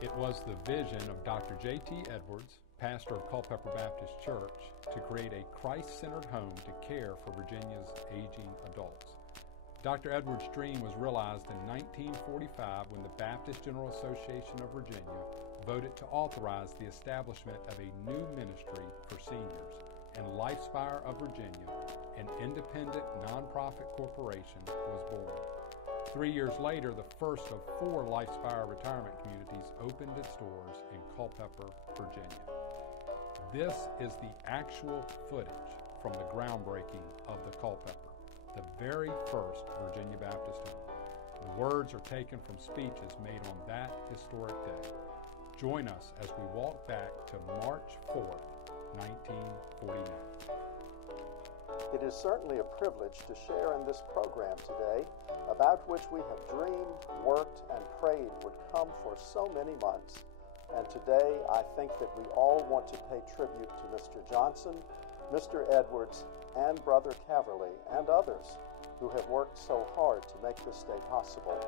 It was the vision of Dr. J.T. Edwards, pastor of Culpeper Baptist Church, to create a Christ-centered home to care for Virginia's aging adults. Dr. Edwards' dream was realized in 1945 when the Baptist General Association of Virginia voted to authorize the establishment of a new ministry for seniors, and LifeSpire of Virginia, an independent nonprofit corporation, was born. 3 years later, the first of 4 LifeSpire retirement communities opened its doors in Culpeper, Virginia. This is the actual footage from the groundbreaking of the Culpeper, the very first Virginia Baptist home. The words are taken from speeches made on that historic day. Join us as we walk back to March 4th, 1949. It is certainly a privilege to share in this program today, about which we have dreamed, worked, and prayed would come for so many months. And today, I think that we all want to pay tribute to Mr. Johnson, Mr. Edwards, and Brother Caverly, and others who have worked so hard to make this day possible.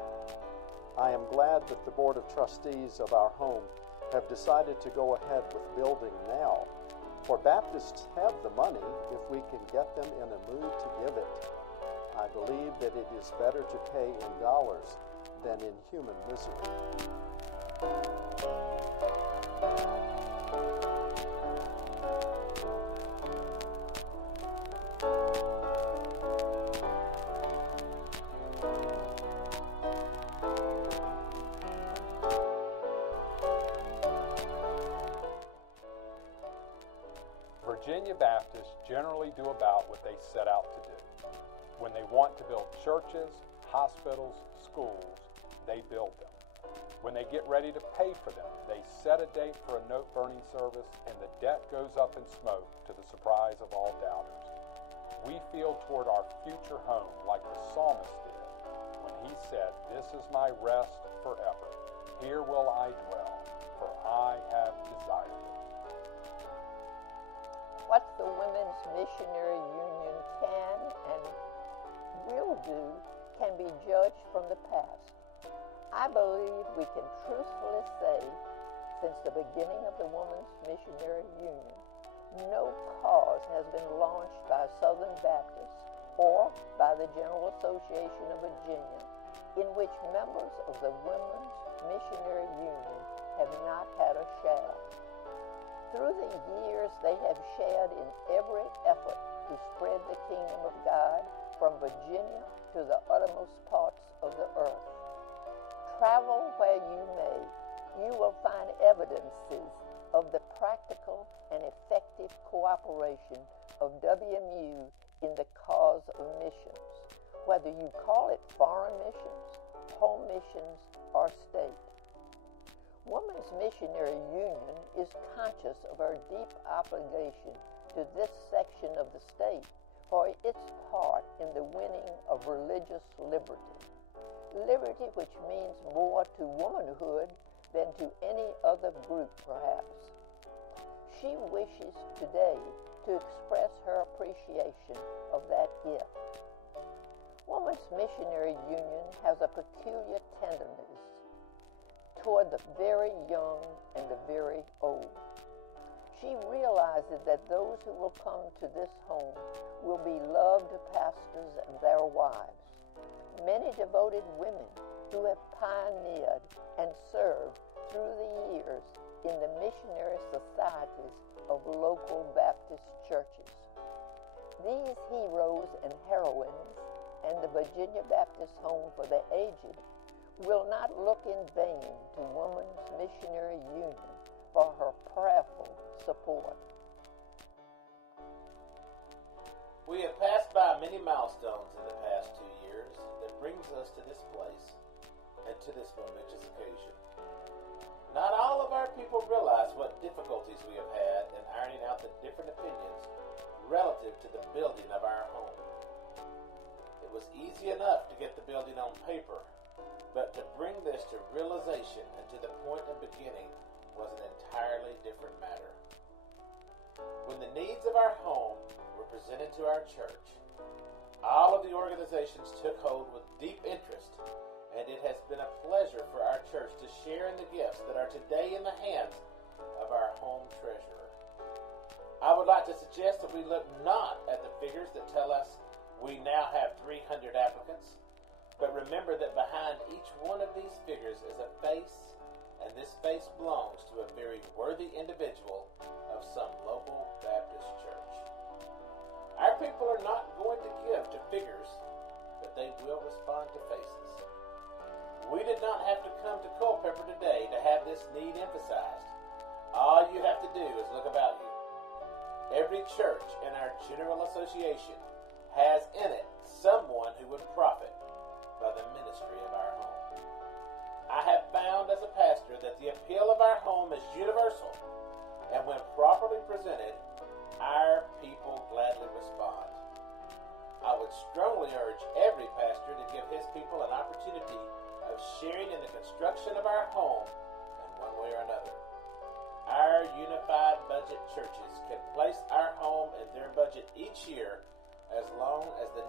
I am glad that the Board of Trustees of our home have decided to go ahead with building now. For Baptists have the money if we can get them in a mood to give it. I believe that it is better to pay in dollars than in human misery. Virginia Baptists generally do about what they set out to do. When they want to build churches, hospitals, schools, they build them. When they get ready to pay for them, they set a date for a note-burning service, and the debt goes up in smoke to the surprise of all doubters. We feel toward our future home like the psalmist did when he said, "This is my rest forever. Here will I dwell, for I have desired it." What the Women's Missionary Union can and will do can be judged from the past. I believe we can truthfully say, since the beginning of the Women's Missionary Union, no cause has been launched by Southern Baptists or by the General Association of Virginia in which members of the Women's Missionary Union have not had a share. Through the years, they have shared in every effort to spread the kingdom of God from Virginia to the uttermost parts of the earth. Travel where you may, you will find evidences of the practical and effective cooperation of WMU in the cause of missions, whether you call it foreign missions, home missions, or state. Women's Missionary Union is conscious of her deep obligation to this section of the state for its part in the winning of religious liberty. Liberty which means more to womanhood than to any other group, perhaps. She wishes today to express her appreciation of that gift. Women's Missionary Union has a peculiar tenderness toward the very young and the very old. She realizes that those who will come to this home will be loved pastors and their wives, many devoted women who have pioneered and served through the years in the missionary societies of local Baptist churches. These heroes and heroines and the Virginia Baptist Home for the Aged will not look in vain to Women's Missionary Union for her prayerful support. We have passed by many milestones in the past 2 years that brings us to this place and to this momentous occasion. Not all of our people realize what difficulties we have had in ironing out the different opinions relative to the building of our home. It was easy enough to get the building on paper, but to bring this to realization and to the point of beginning was an entirely different matter. When the needs of our home were presented to our church, all of the organizations took hold with deep interest church to share in the gifts that are today in the hands of our home treasurer. I would like to suggest that we look not at the figures that tell us we now have 300 applicants, but remember that behind each one of these figures is a face, and this face belongs to a very worthy individual of some local Baptist church. Our people are not going to give to figures, but they will respond to faces. We did not have to come to Culpeper today to have this need emphasized. All you have to do is look about you. Every church in our general association has in it someone who would profit by the ministry of our home. I have found as a pastor that the appeal of our home is universal, and when properly presented, our people gladly respond. I would strongly urge every pastor to give his people an opportunity of sharing in the construction of our home in one way or another. Our unified budget churches can place our home in their budget each year as long as the